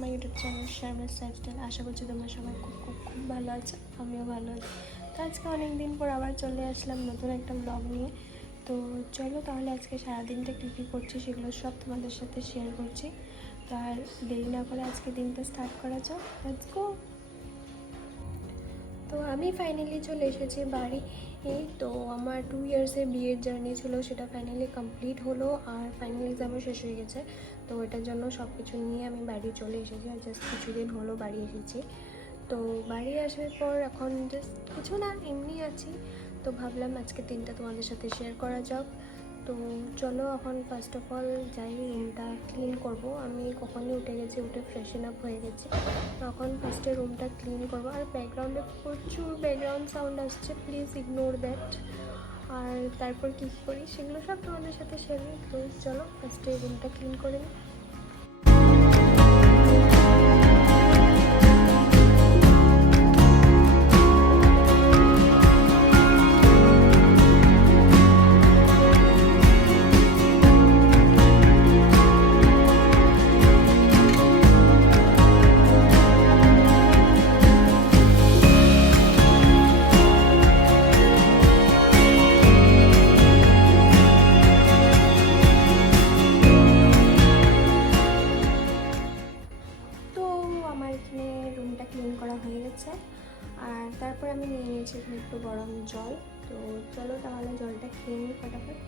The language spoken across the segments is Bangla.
মাই ইউটিউব চ্যানেল শারমিস লাইফস্টাইল। আশা করছি তোমরা সবাই খুব খুব খুব ভালো আছো, আমিও ভালো আছি। তো আজকে অনেক দিন পর আবার চলে আসলাম নতুন একটা ব্লগ নিয়ে। তো চলো তাহলে আজকে সারাদিনটা কী কী করছি সেগুলো সব তোমাদের সাথে শেয়ার করছি। তো আর দেরি না করে আজকে দিনটা স্টার্ট করা যাক, লেটস গো। তো আমি ফাইনালি চলে এসেছি বাড়ি। তো আমার 2 ইয়ার্সের বিয়ের জার্নি ছিল, সেটা ফাইনালি কমপ্লিট হলো আর ফাইনাল এক্সামও শেষ হয়ে গেছে। তো এটার জন্য সব কিছু নিয়ে আমি বাড়ি চলে এসেছি, আর জাস্ট কিছুদিন হলো বাড়ি এসেছি। তো বাড়ি আসার পর এখন জাস্ট কিছু না, এমনি আছি। তো ভাবলাম আজকে দিনটা তোমাদের সাথে শেয়ার করা যাক। তো চলো এখন ফার্স্ট অফ অল যাই, রুমটা ক্লিন করব। আমি কখনই উঠে গেছি, উঠে ফ্রেশন আপ হয়ে গেছি। এখন ফার্স্টে রুমটা ক্লিন করব। আর ব্যাকগ্রাউন্ডে প্রচুর ব্যাকগ্রাউন্ড সাউন্ড আসছে, প্লিজ ইগনোর দ্যাট। আর তারপর কী করি সেগুলো সব তোমাদের সাথে শেয়ার করি। তো চলো ফার্স্টে রুমটা ক্লিন করে নিই। রুমটা ক্লিন করা হয়ে গেছে, আর তারপর আমি নিয়ে নিয়েছি এখানে একটু গরম জল। তো চলো তাহলে জলটা খেয়ে নিই ফটাফট।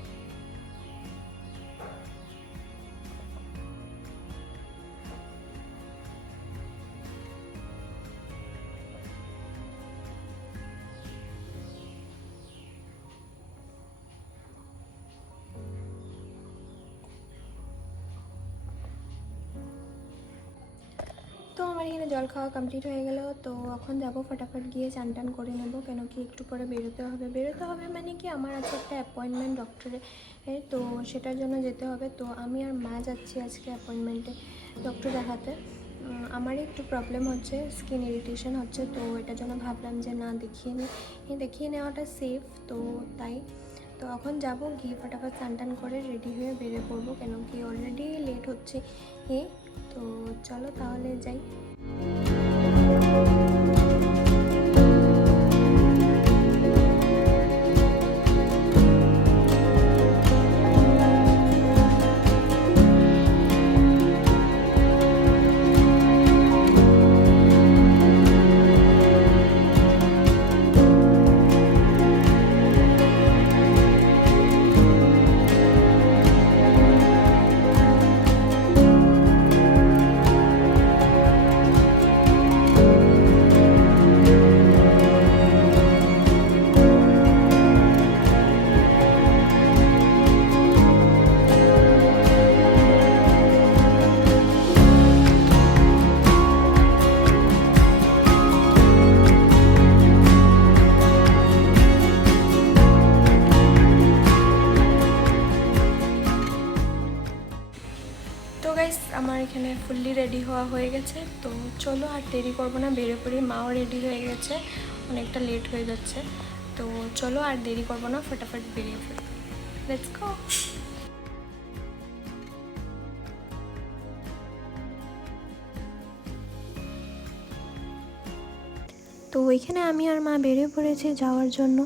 তো আমার এখানে জল খাওয়া কমপ্লিট হয়ে গেল। তো এখন যাবো ফটাফট গিয়ে চান টান করে নেবো, কেন কি একটু পরে বেরোতে হবে মানে কি আমার আছে একটা অ্যাপয়েন্টমেন্ট ডক্টরে। তো সেটার জন্য যেতে হবে। তো আমি আর মা যাচ্ছি আজকে অ্যাপয়েন্টমেন্টে ডক্টর দেখাতে। আমারই একটু প্রবলেম হচ্ছে, স্কিন ইরিটেশন হচ্ছে। তো এটার জন্য ভাবলাম যে না দেখিয়ে নেওয়াটা সেফ, তো তাই। তো এখন যাবো, গিয়ে ফটাফট চান টান করে রেডি হয়ে বেরিয়ে পড়বো, কেন কি অলরেডি লেট হচ্ছে। তো চলো তাহলে যাই। আমার এখানে ফুললি রেডি হওয়া হয়ে গেছে। তো চলো আর দেরি করবো না, বেরিয়ে পড়ি। মাও রেডি হয়ে গেছে, অনেকটা লেট হয়ে যাচ্ছে। তো চলো আর দেরি করবো না, ফটাফট বেরিয়ে পড়ি, লেটস গো। তো ওইখানে আমি আর মা বেরিয়ে পড়েছি যাওয়ার জন্য।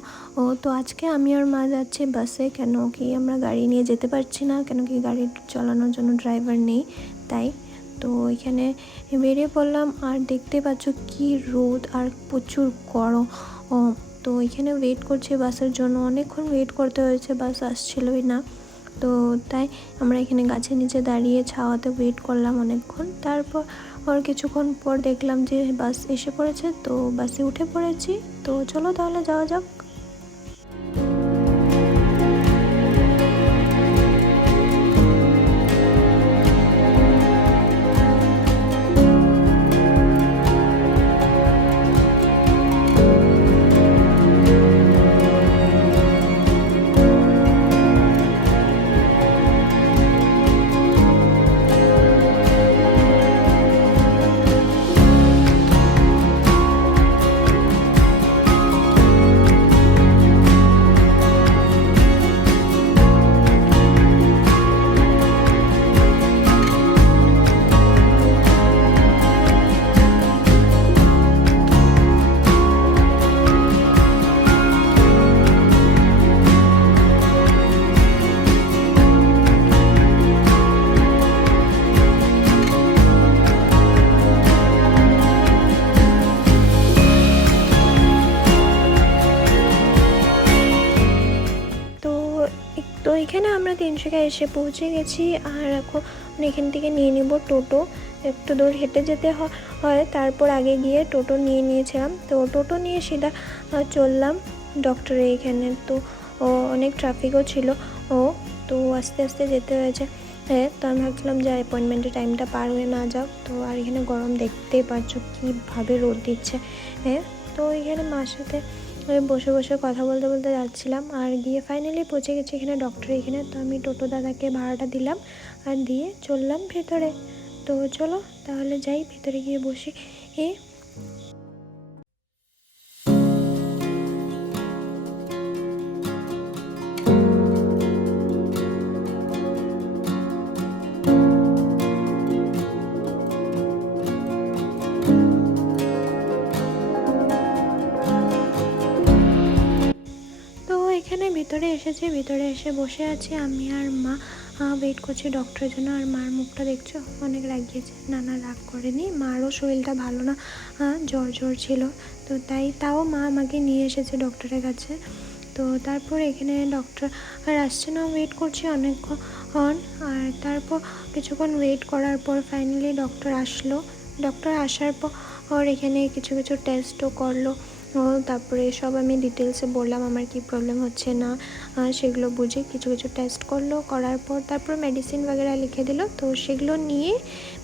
তো আজকে আমি আর মা যাচ্ছি বাসে, কেন কি আমরা গাড়ি নিয়ে যেতে পারছি না, কেন কি গাড়ি চালানোর জন্য ড্রাইভার নেই, তাই। তো ওইখানে বেরিয়ে পড়লাম, আর দেখতে পাচ্ছ কি রোদ আর প্রচুর গরম। তো ওইখানে ওয়েট করছি বাসের জন্য, অনেকক্ষণ ওয়েট করতে হয়েছে, বাস আসছিলই না। তো তাই আমরা এখানে গাছের নিচে দাঁড়িয়ে ছাওয়াতে ওয়েট করলাম অনেকক্ষণ। তারপর কিছুক্ষণ পর দেখলাম যে বাস এসে পড়েছে, তো বাসে উঠে পড়েছি। তো চলো তাহলে যাওয়া যাক। জায়গায় এসে পৌঁছে গেছি। আর এখন এখান থেকে নিয়ে নিব টোটো। একটু দূর হেঁটে যেতে হয়, তারপর আগে গিয়ে টোটো নিয়েছিলাম। তো টোটো নিয়ে সিধা চললাম ডক্টরের এখানে। তো অনেক ট্রাফিকও ছিল, তো আস্তে আস্তে যেতে হয়েছে। তো আমি ভাবছিলাম যে অ্যাপয়েন্টমেন্টের টাইমটা পার হয়ে না যাও। তো আর এখানে গরম দেখতেই পাচ্ছ কীভাবে রোদ দিচ্ছে। তো এখানে মার সাথে বসে বসে কথা বলতে বলতে যাচ্ছিলাম, আর গিয়ে ফাইনালি পৌঁছে গেছি এখানে ডক্টর এখানে। তো আমি টোটো দাদাকে ভাড়াটা দিলাম আর দিয়ে চললাম ভেতরে। তো চলো তাহলে যাই, ভেতরে গিয়ে বসি। এখানে ভিতরে এসেছি, ভিতরে এসে বসে আছি আমি আর মা, ওয়েট করছি ডক্টরের জন্য। আর মার মুখটা দেখছো অনেক রাগিয়েছে। না রাগ করেনি, মারও শরীরটা ভালো না, জ্বর ছিল। তো তাও মা আমাকে নিয়ে এসেছে ডক্টরের কাছে। তো তারপর এখানে ডক্টর আসছে না, ওয়েট করছি অনেকক্ষণ। আর তারপর কিছুক্ষণ ওয়েট করার পর ফাইনালি ডক্টর আসলো। ডক্টর আসার পর এখানে কিছু টেস্টও করলো। তারপরে সব আমি ডিটেলসে বললাম আমার কি প্রবলেম হচ্ছে না, সেগুলো বুঝে কিছু টেস্ট করলো। করার পর তারপর মেডিসিন वगैरह লিখে দিল। তো সেগুলো নিয়ে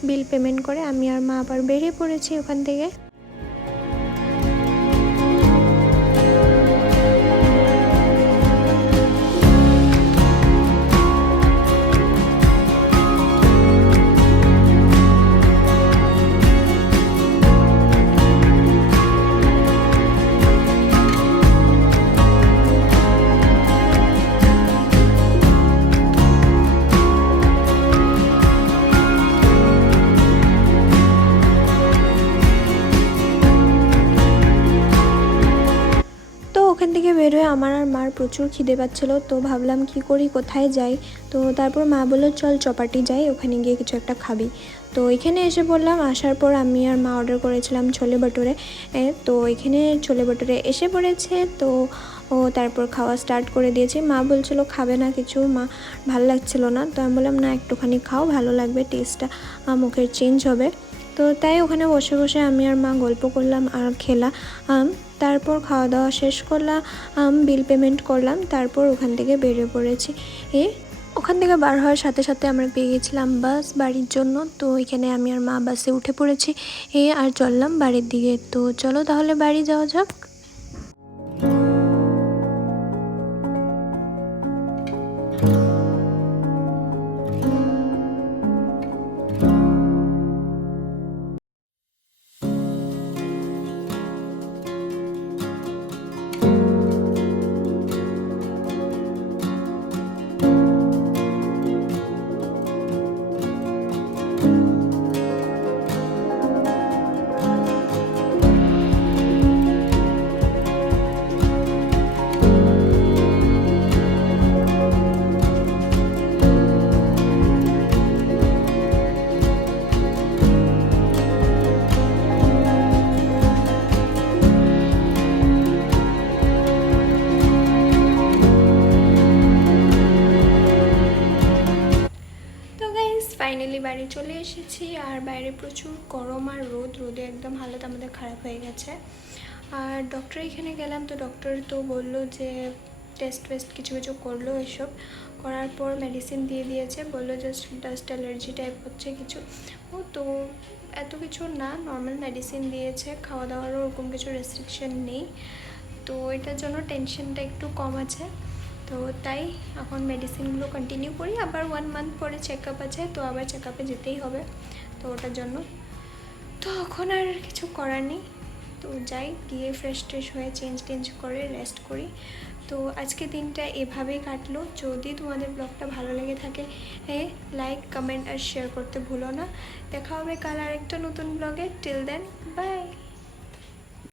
বিল পেমেন্ট করে আমি আর মা আবার বেরিয়ে পড়েছি ওখান থেকে। ওখান থেকে বের হয়ে আমার আর মার প্রচুর খিদে পাচ্ছিলো। তো ভাবলাম কি করি, কোথায় যাই। তো তারপর মা বললো চল চপাটি যাই, ওখানে গিয়ে কিছু একটা খাবি। তো এখানে এসে বললাম। আসার পর আমি আর মা অর্ডার করেছিলাম ছোলে ভটুরে। তো এখানে ছোলে ভটুরে এসে পড়েছে। তো তারপর খাওয়া স্টার্ট করে দিয়েছি। মা বলছিল খাবে না কিছু, মা ভালো লাগছিল না। তো আমি বললাম না একটুখানি খাও, ভালো লাগবে, টেস্টটা মুখের চেঞ্জ হবে। তো তাই ওখানে বসে বসে আমি আর মা গল্প করলাম আর খেলাম। তারপর খাওয়া দাওয়া শেষ করলাম, বিল পেমেন্ট করলাম। তারপর ওখান থেকে বেরিয়ে পড়েছি। ওখান থেকে বার হওয়ার সাথে সাথে আমরা পেয়ে গেছিলাম বাস বাড়ির জন্য। তো এখানে আমি আর মা বাসে উঠে পড়েছি আর চললাম বাড়ির দিকে। তো চলো তাহলে বাড়ি যাওয়া যাক। ফাইনালি বাড়ি চলে এসেছি। আর বাইরে প্রচুর গরম আর রোদে একদম হালত আমাদের খারাপ হয়ে গেছে। আর ডক্টর এখানে গেলাম। তো ডক্টর তো বললো যে টেস্ট কিছু করলো, এসব করার পর মেডিসিন দিয়ে দিয়েছে। বললো জাস্ট ডাস্ট অ্যালার্জি টাইপ হচ্ছে কিছু। তো এত কিছু না, নর্মাল মেডিসিন দিয়েছে, খাওয়া দাওয়ারও ওরকম কিছু রেস্ট্রিকশন নেই। তো এটার জন্য টেনশনটা একটু কম আছে। তো তাই এখন মেডিসিনগুলো কন্টিনিউ করি। আবার 1 মান্থ পরে চেক আপ আছে, তো আবার চেক আপে যেতেই হবে। তো ওটার জন্য তো এখন আর কিছু করার নেই। তো যাই, গিয়ে ফ্রেশ হয়ে চেঞ্জ করে রেস্ট করি। তো আজকে দিনটা এভাবেই কাটলো। যদি তোমাদের ব্লগটা ভালো লেগে থাকে লাইক কমেন্ট আর শেয়ার করতে ভুলো না। দেখা হবে কাল আরেকটা নতুন ব্লগে। Till then by.